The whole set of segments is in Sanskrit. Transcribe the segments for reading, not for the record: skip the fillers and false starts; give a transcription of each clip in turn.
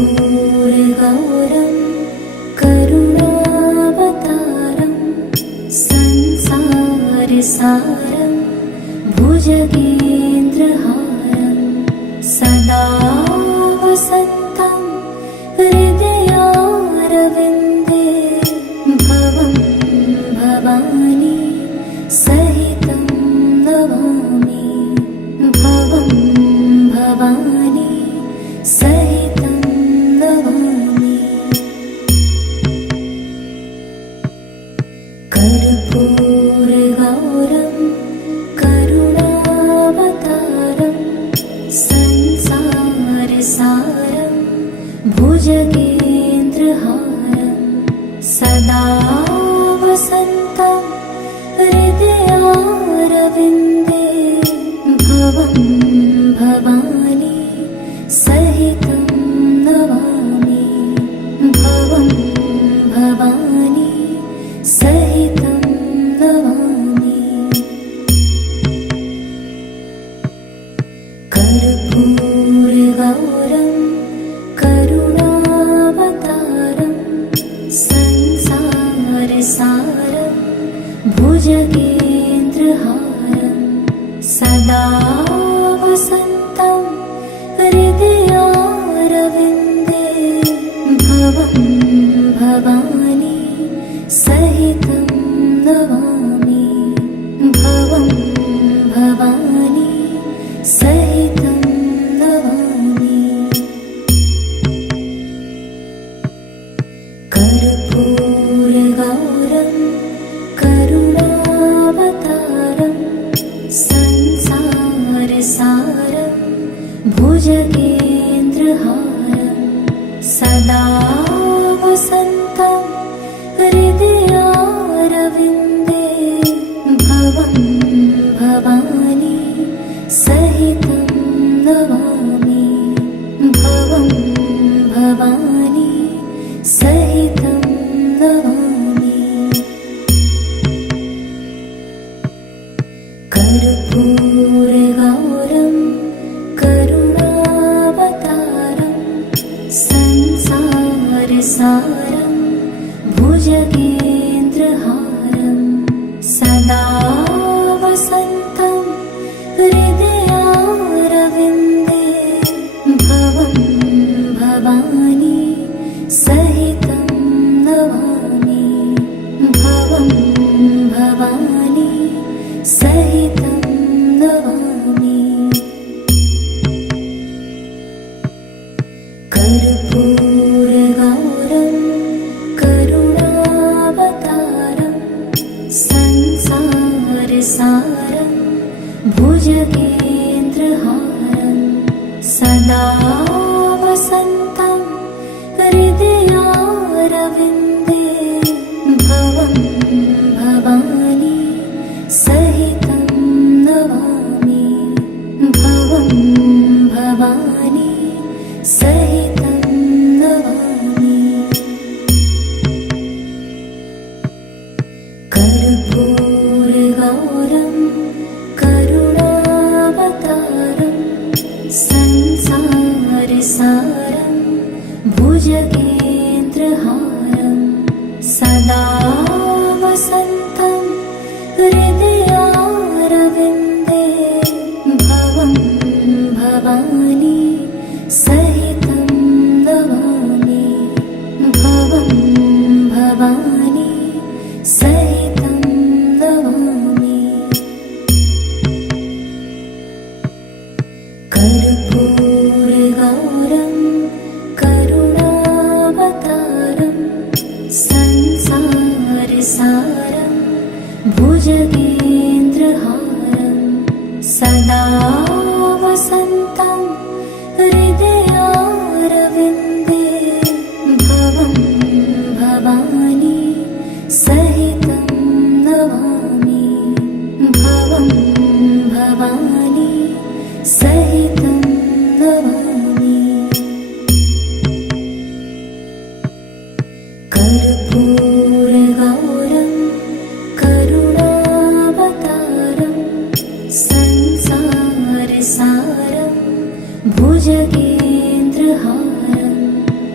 कर्पूरगौरं करुणावतारं संसारसारं भुजगेन्द्रहारं सदा वसन्तं हृदयारविन्दे भवं भवानी सहितं नमामि भवं भवानी सहितं नमामि। कर्पूरगौरं करुणावतारं संसारसारं भुजगेन्द्रहारं सदा वसन्तं हृदयारविन्दे भवं भवानी सहितं नमामि भवं भवानी सहितं नमामि। कर्पूरगौरं करुणावतारं संसारसारं भुजगेन्द्रहारं सदा वसन्तं हृदयारविन्दे भवं भवानी सहितं नमामि भवं भवानी सहितं नमामि। कर्पूरगौरं करुणावतारं संसारसारं भुजगेन्द्रहारं सदा वसन्तं हृदयारविन्दे भवं भवानी सहितं नमामि भवं भवानी सहितं नमामि। कर्पूरगौरं करुणावतारं संसारसारं भुजगेन्द्रहारं सदा वसन्तं हृदयारविन्दे भवं भवानी सहितं नमामि भवं भवानी सहितं नमामि। कर्पूरगौरं करुणावतारं संसारसारं भुजगेन्द्रहारं सदा वसन्तं हृदयारविन्दे भवं भवानी सहितं नमामि भवं भवानी सहितं नमामि। कर्पूरगौरं करुणावतारं संसारसारं भुजगेन्द्रहारं सदा वसन्तं हृदयारविन्दे भवं भवानी सहितं नमामि भवं भवानी सहितं नमामि। कर्पूरगौरं करुणावतारं संसारसारं भुजगेन्द्रहारं सदा वसन्तं हृदयारविन्दे भवं भवानी सहितं नमामि भवं भवानी सहितं नमामि। कर्पूरगौरं करुणावतारं संसारसारं भुजगेन्द्रहारं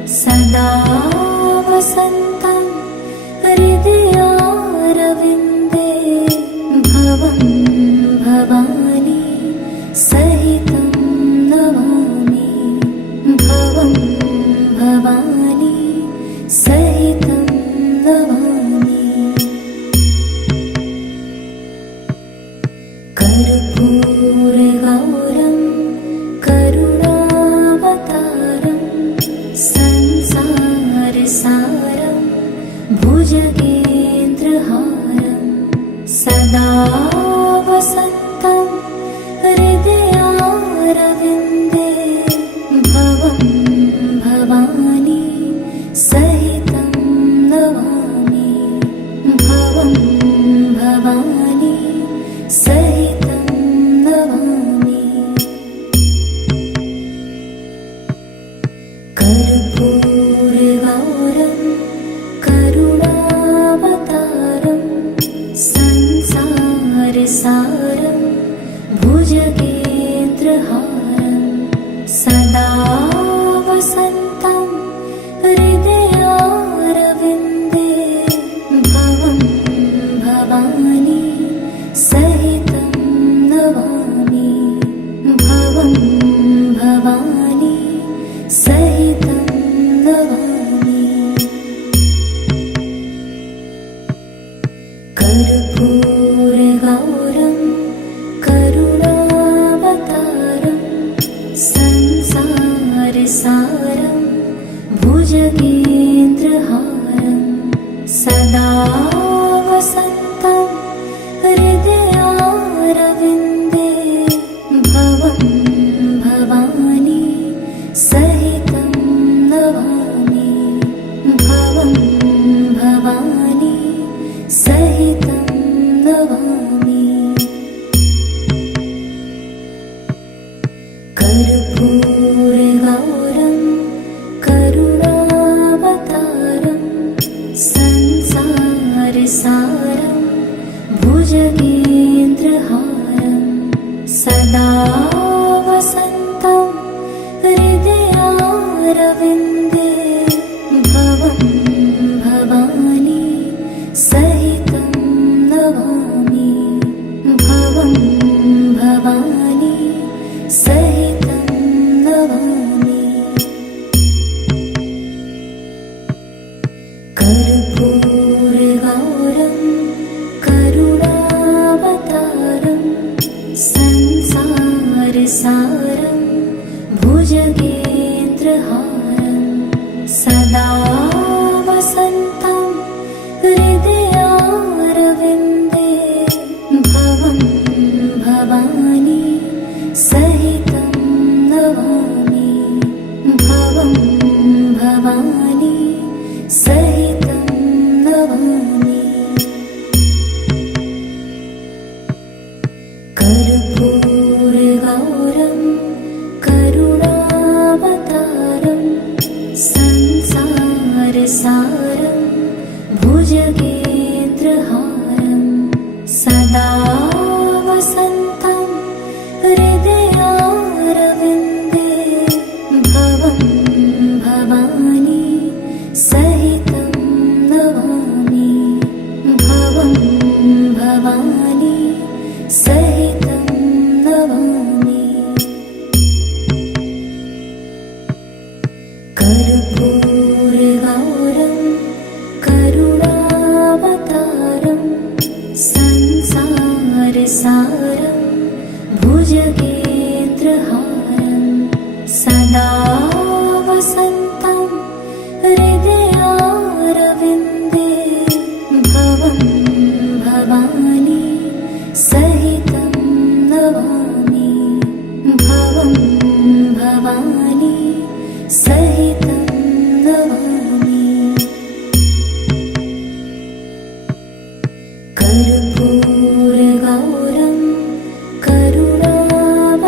सदा वसन्तं हृदयारविन्दे भवं भवानी सहितं नमामि भवं भवानी सहितं नमामि कर्पूरगौरं करुणावतारं संसारसारं भुजगेन्द्रहारं सदा वसन्तं हृदयारविन्दे भवं भवानी सहितं नमामि भवं भवानी सहितं नमामि कर्पूरगौरं करुणावतारं संसारसारं भुजगेन्द्रहारं सदा वसन्तं हृदयारविन्दे भवं भवानी सहितं नमामि भवं भवानी सहितं नमामि कर्पूरगौरं करुणावतारं संसारसारं भुजगेन्द्रहारं सदा वसन्तं हृदयारविन्दे भवं भवानी सहितं नमामि भवं भवानी सहितं नमामि कर्पूरगौरं करुणावतारं संसारसारं भुजगेन्द्रहारं सदा वसन्तं हृदयारविन्दे भवं भवानी सहितं नमामि भवं भवानी सहितं नमामि कर्पूरगौरं करुणावतारं संसारसारं भुजगेन्द्रहारं सदा वसन्तं हृदयारविन्दे भवं भवानी सहितं नमामि भवं भवानी सहितं नमामि कर्पूरगौरं करुणावतारं संसारसारं भुजगेन्द्रहारं सदा वसन्तं हृदयारविन्दे भवं भवानी सहितं नमामि भवं भवानी सहितं नमामि कर्पूरगौरं करुणावतारं संसारसारं भुजगेन्द्रहारं सदा वसन्तं हृदयारविन्दे भवं भवानी सहितं नमामि भवं भवानी सहितं नमामि कर्पूरगौरं करुणावतारं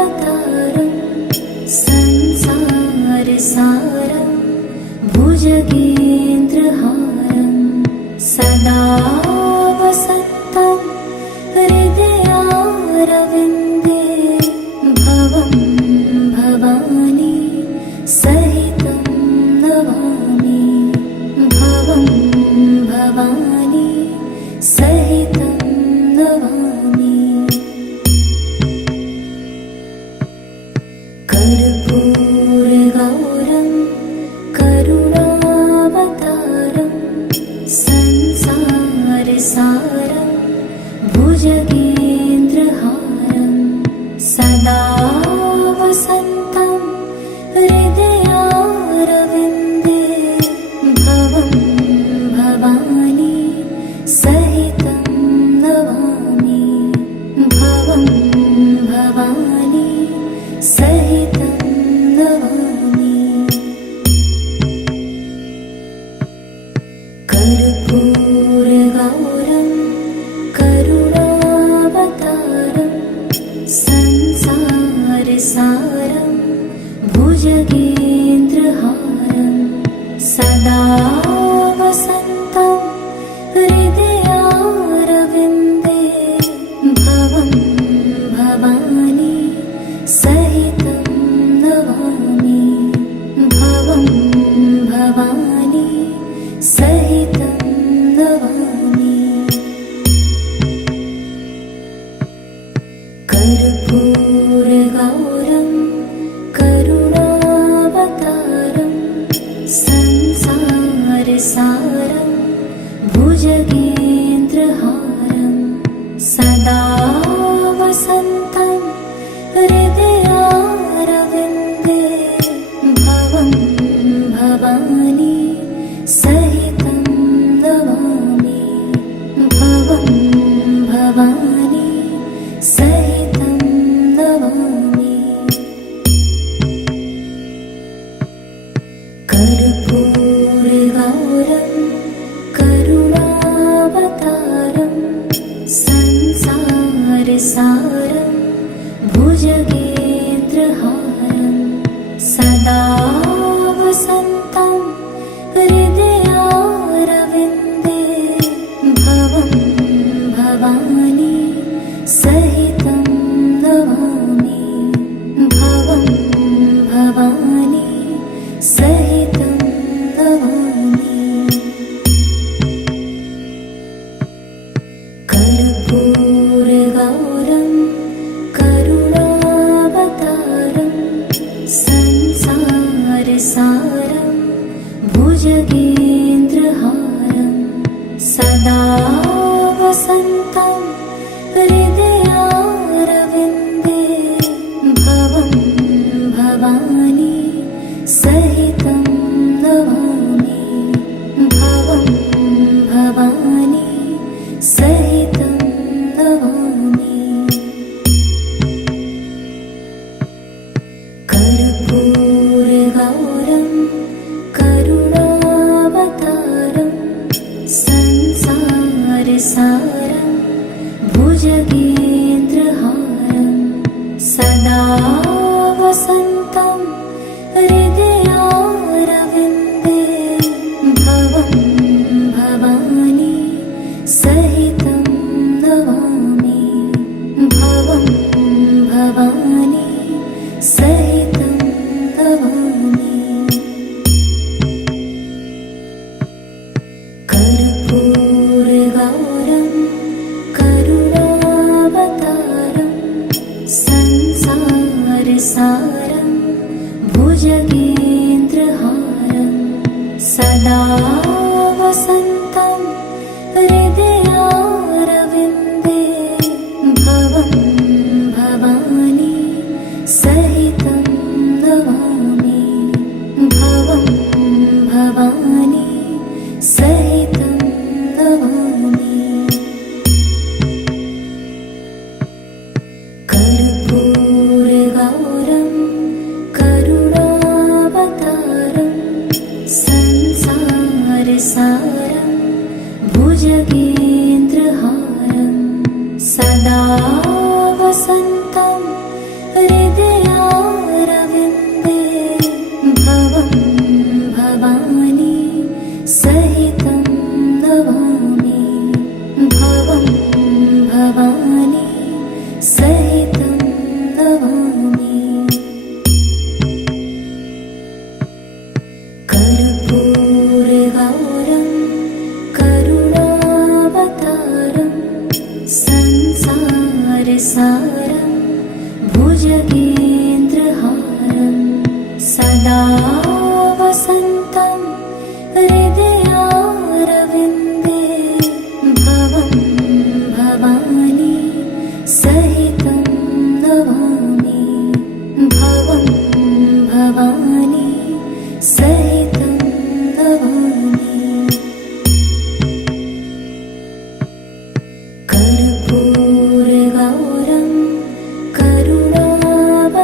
सारं भुजगेन्द्रहारं सदा वसन्तं हृदयारविन्दे भवं भवानी सहितं नमामि भवं भवानी सहितं नमामि कर्पूरगौरं करुणावतारं संसारसारं भुजगेन्द्रहारं सदा वसन्तं हृदयारविन्दे भवं भवानी सहितं नमामि भवं भवानी सहितं नमामि कर्पूरगौरं करुणावतारं संसारसारं भुजगेन्द्रहारं सदा वसन्तं हृदयारविन्दे भवं भवानी सहितं नमामि भवं भवानी सहितं नमामि कर्पूरगौरं करुणावतारं संसारसारं भुजगेन्द्रहारं सदा वसन्तं हृदयारविन्दे भवं भवानी सहितं नमामि भवं भवानी सहितं नमामि कर्पूरगौरं करुणावतारं संसारसारं भुजगेन्द्रहारं सदा वसन्तं हृदयारविन्दे भवं भवानी सहितं नमामि भवं भवानी सहितं नमामि कर्पूरगौरं करुणावतारं संसारसारं भुजगेन्द्रहारं सदा वसन्तं हृदयारविन्दे भवं भवानी सहितं नमामि भवं भवानी सहितं नमामि कर्पूरगौरं करुणावतारं संसारसारं भुजगेन्द्रहारं सदा वसन्तं हृदयारविन्दे भवं भवानी सहितं नमामि भवं भवानी सहितं नमामि कर्पूरगौरं करुणावतारं संसारसारं भुजगेन्द्रहारं सदा वसन्तं हृदयारविन्दे भवं भवानी सहितं नमामि भवं भवानी सहितं नमामि कर्पूरगौरं करुणावतारं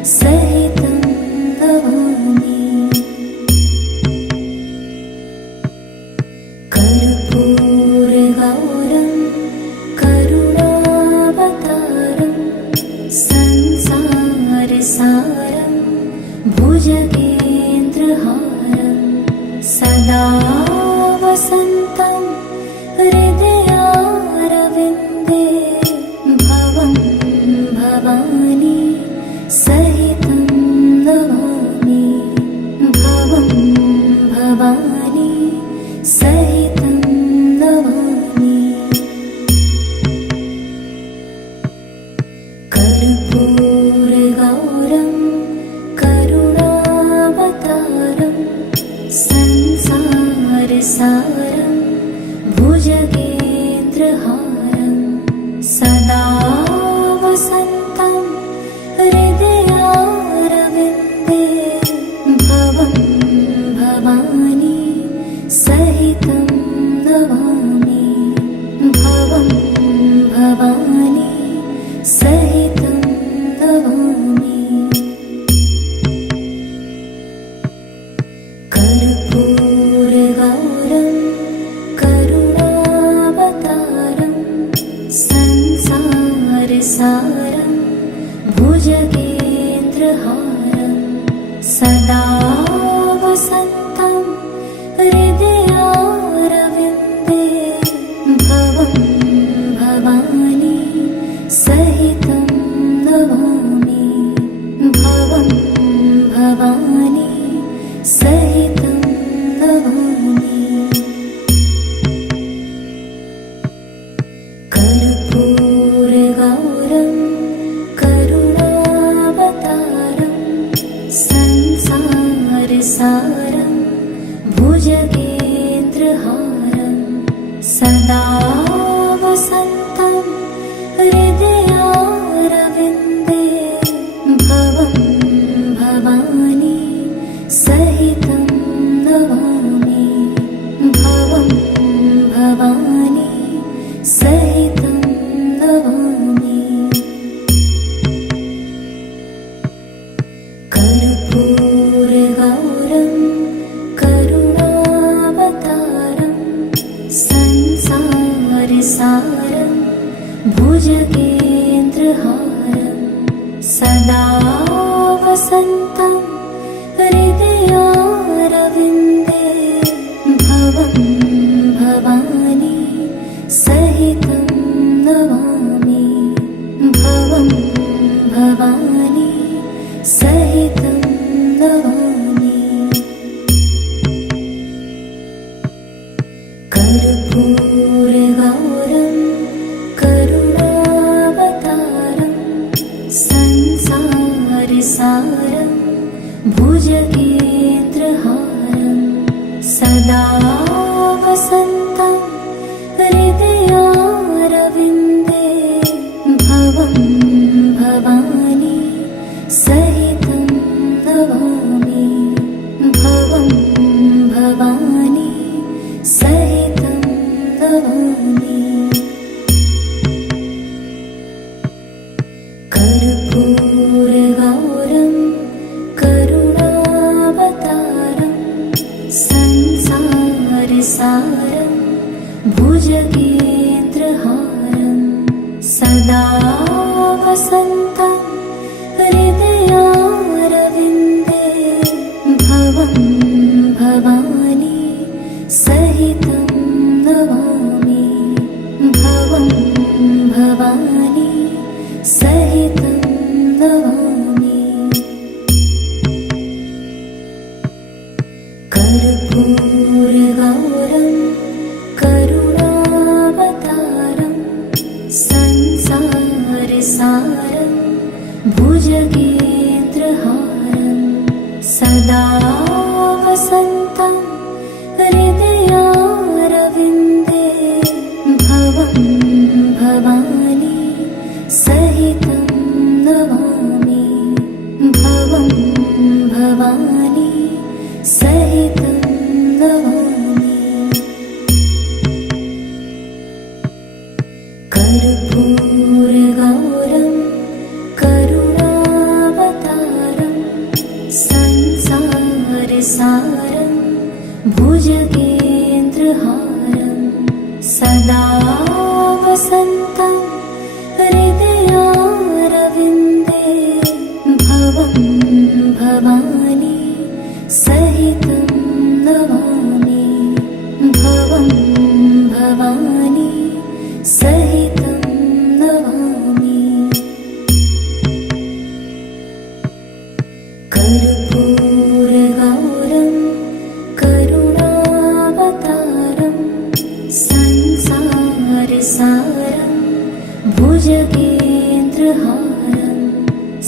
सहितं नमामि। कर्पूरगौरं करुणावतारं संसारसारं भुजगेन्द्रहारं सदा वसन्तं हृदयारविन्दे भवं भवानी सहितं नमामि। भवं भवानी सहितं नमामि। कर्पूरगौरं करुणावतारं संसारसारं भुजगेन्द्रहारं सदा वसन्तं हृदयारविन्दे भवं भवानी सहितं नमामि। भवं भवानी सहितं नमामि। कर्पूरगौरं करुणावतारं संसारसारं भुजगेन्द्रहारं सदा वसन्तं हृदयारविन्दे भवं भवानी सहितं नमामि। भवं भवानी सहितं नमामि। कर्पूरगौरं करुणावतारं संसारसारं भुजगेन्द्रहारं सदा वसन्तं हृदयारविन्दे भवं भवानी सहितं नमामि। भवं भवानी सहितं नमामि। कर्पूरगौरं करुणावतारं संसारसारं भुजगेन्द्रहारं सदा वसन्तं हृदयारविन्दे भवं भवानी सहितं नमामि। भवं भवानी सहितं नमामि। कर्पूरगौरं करुणावतारं संसारसारं भुजगेन्द्रहारं सदा वसन्तं हृदयारविन्दे भवं भवानी सहितं नमामि। भवं भवानी सहितं नमामि। कर्पूरगौरं करुणावतारं संसारसारं भुजगेन्द्रहारं सदा वसन्तं हृदयारविन्दे भवं भवानी सहितं नमामि। भवं भवानी सहितं नमामि। कर्पूरगौरं करुणावतारं संसारसारं भुजगेन्द्रहारं सदा वसन्तं हृदयारविन्दे भवं भवानी सहितं नमामि। भवं भवानी सहितं नमामि। कर्पूरगौरं करुणावतारं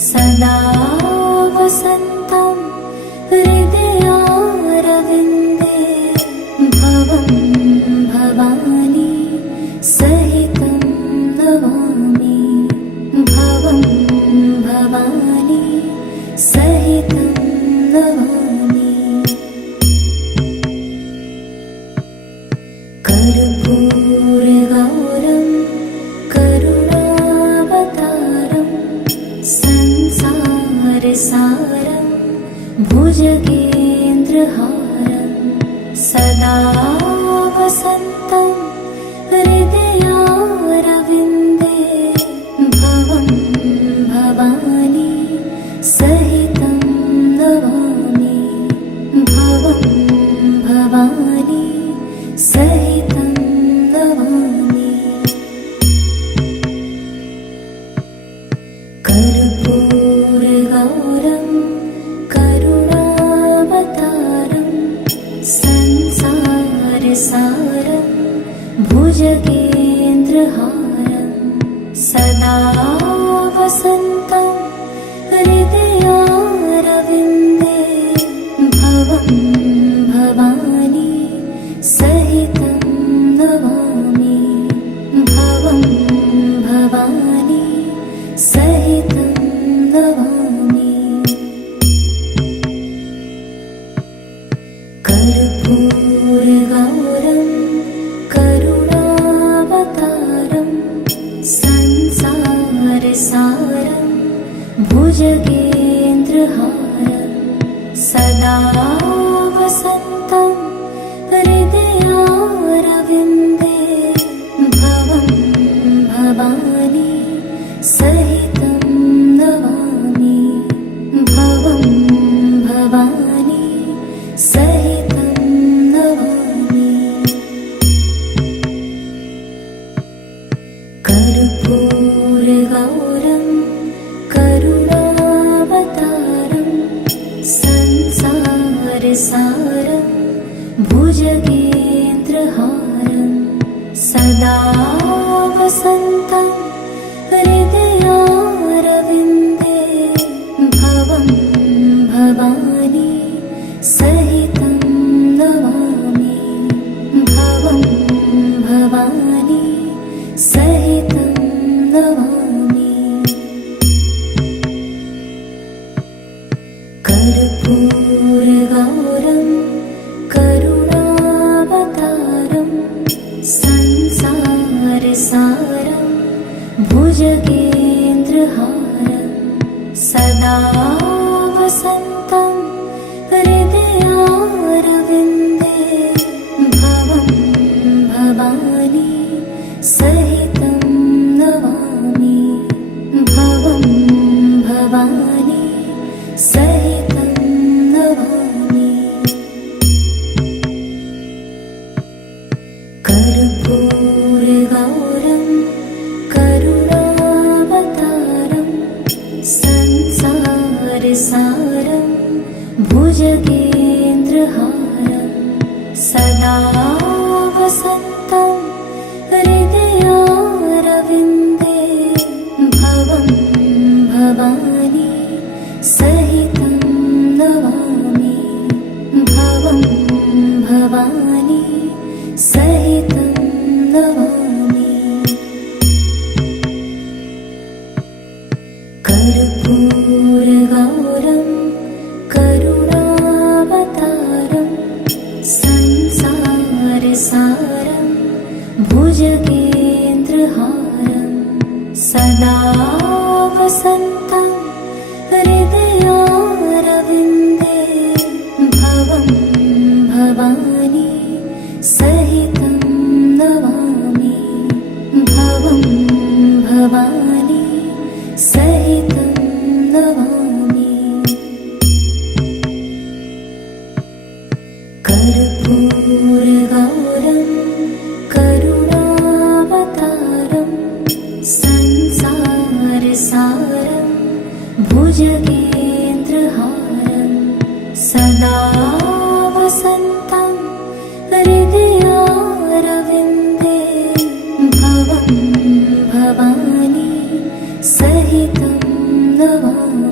सदा वसन्तं हृदयारविन्दे भवं भवानी सहितं नमामि भवं भवानी सहितं नमामि कर्पूरगौरं करुणावतारं संसारसारं भुजगेन्द्रहारं सदा वसन्तं हृदयारविन्दे भवं भवानी सहितं नमामि भवं भवानी सहितं नमामि कर्पूरगौरं करुणावतारं संसारसारं भुजगेन्द्रहारं सदा वसन्तं हृदयारविन्दे भवं भवानी सहितं नमामि भवं भवानी सहितं नमामि कर्पूरगौरं करुणावतारं संसारसारं भुजगेन्द्रहारं सदा वसन्तं हृदयारविन्दे भवं भवानी सहितं नमामि भवं भवानी सहितं नमामि कर्पूरगौरं करुणावतारं संसारसारं भुजगेन्द्रहारं सदा वसन्तं हृदयारविन्दे भवं भवानी सहितं नमामि भवं भवानी सहितं नमामि कर्पूरगौरं करुणावतारं संसारसारं भुजगेन्द्रहारं सदा वसन्तं हृदयारविन्दे भवं भवानी सहितं नमामि भवं भवानी सहितं नमामि कर्पूरगौरं करुणावतारं संसारसारं भुजगेन्द्रहारं सदा वसन्तं हृदयारविन्दे भवं भवानी सहितं नमामि भवं भवानी सहितं नमामि कर्पूरगौरं करुणावतारं संसारसारं भुजगेन्द्रहारं सदा वसन्तं हृदयारविन्दे भवं भवानी सहितं नमामि भवं भवानी सहितं नमामि कर्पूरगौरं करुणावतारं संसारसारं भुजगेन्द्रहारं सदा वसन्तं हृदयारविन्दे भवं भवानी सहितं नमामि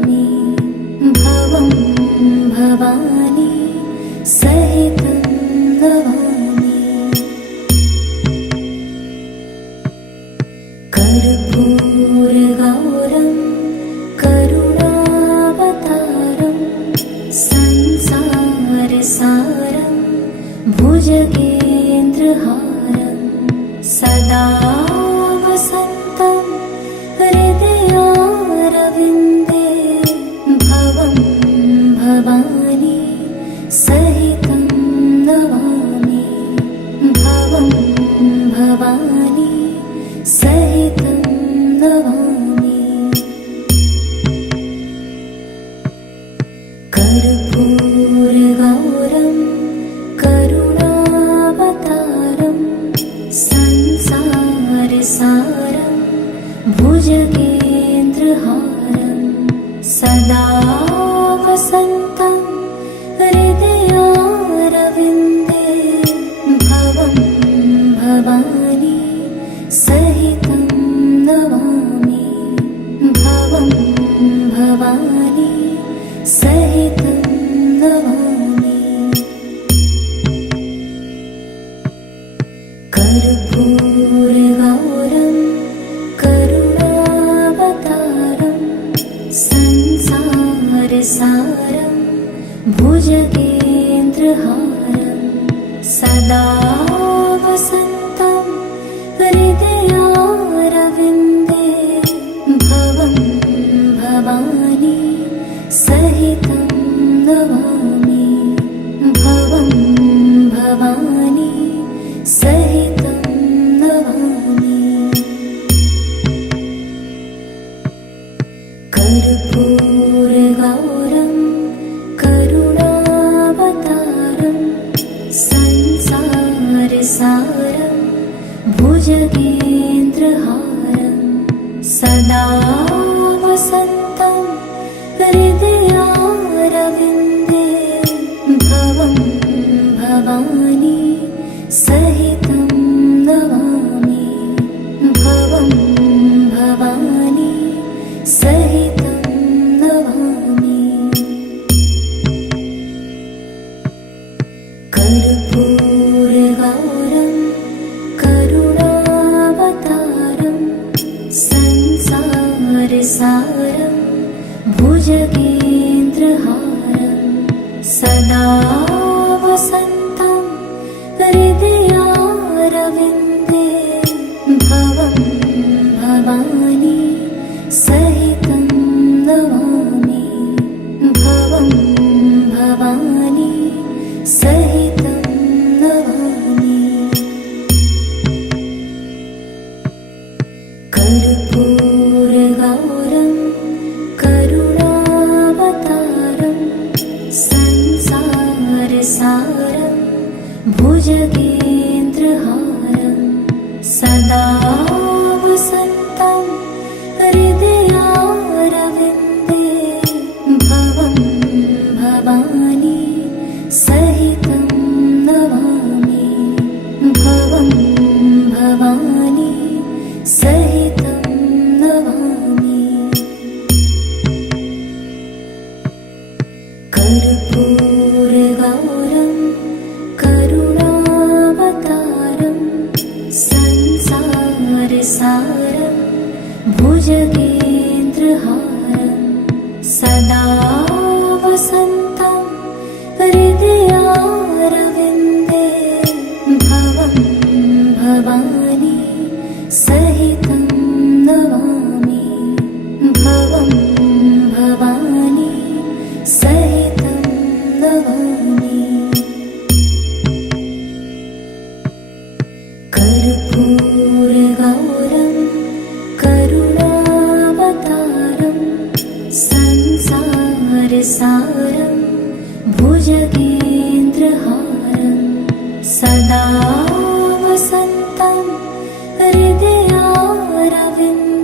नमामि कर्पूरगौरं करुणावतारं संसारसारं भुजगेन्द्रहारं सदा वसन्तं हृदयारविन्दे भवं भवानी सहितं नमामि भवं भवानी सहितं नमामि कर्पूरगौरं करुणावतारं संसारसारं भुजगेन्द्रहारं सदा वसन्तं हृदयारविन्दे भवं भवानी सहितं नमामि भवं भवानी सहितं नमामि कर्पूरगौरं करुणावतारं संसारसारं भुजगेन्द्रहारं सदा वसन्तं हृदयारविन्दे भवं भवानी सहितं नमामि भवं भवानी सहितं नमामि कर्पूरगौरं करुणावतारं संसारसारं भुजगेन्द्रहारं सदा वसन्तं हृदयारविन्दे भवं भवानी सहितं नमामि भवं भवानी सहितं नमामि कर्पूरगौरं करुणावतारं संसारसारं भुजगेन्द्रहारं सदा वसन्तं हृदयारविन्दे भवं भवानी सहितं नमामि भवं भवानी सहितं नमामि कर्पूरगौरं करुणावतारं संसारसारं भुजगेन्द्रहारं सदा वसन्तं हृदयारविन्दे भवं भवानी सहितं नमामि भवं भवानी सहितं नमामि कर्पूरगौरं करुणावतारं संसारसारं भुजगेन्द्रहारं सदा वसन्तं हृदयारविन्दे भवं भवानी सहितं नमामि भवं भवानी सहितं नमामि कर्पूरगौरं करुणावतारं संसारसारं भुजगेन्द्रहारं सदा वसन्तं हृदयारविन्दे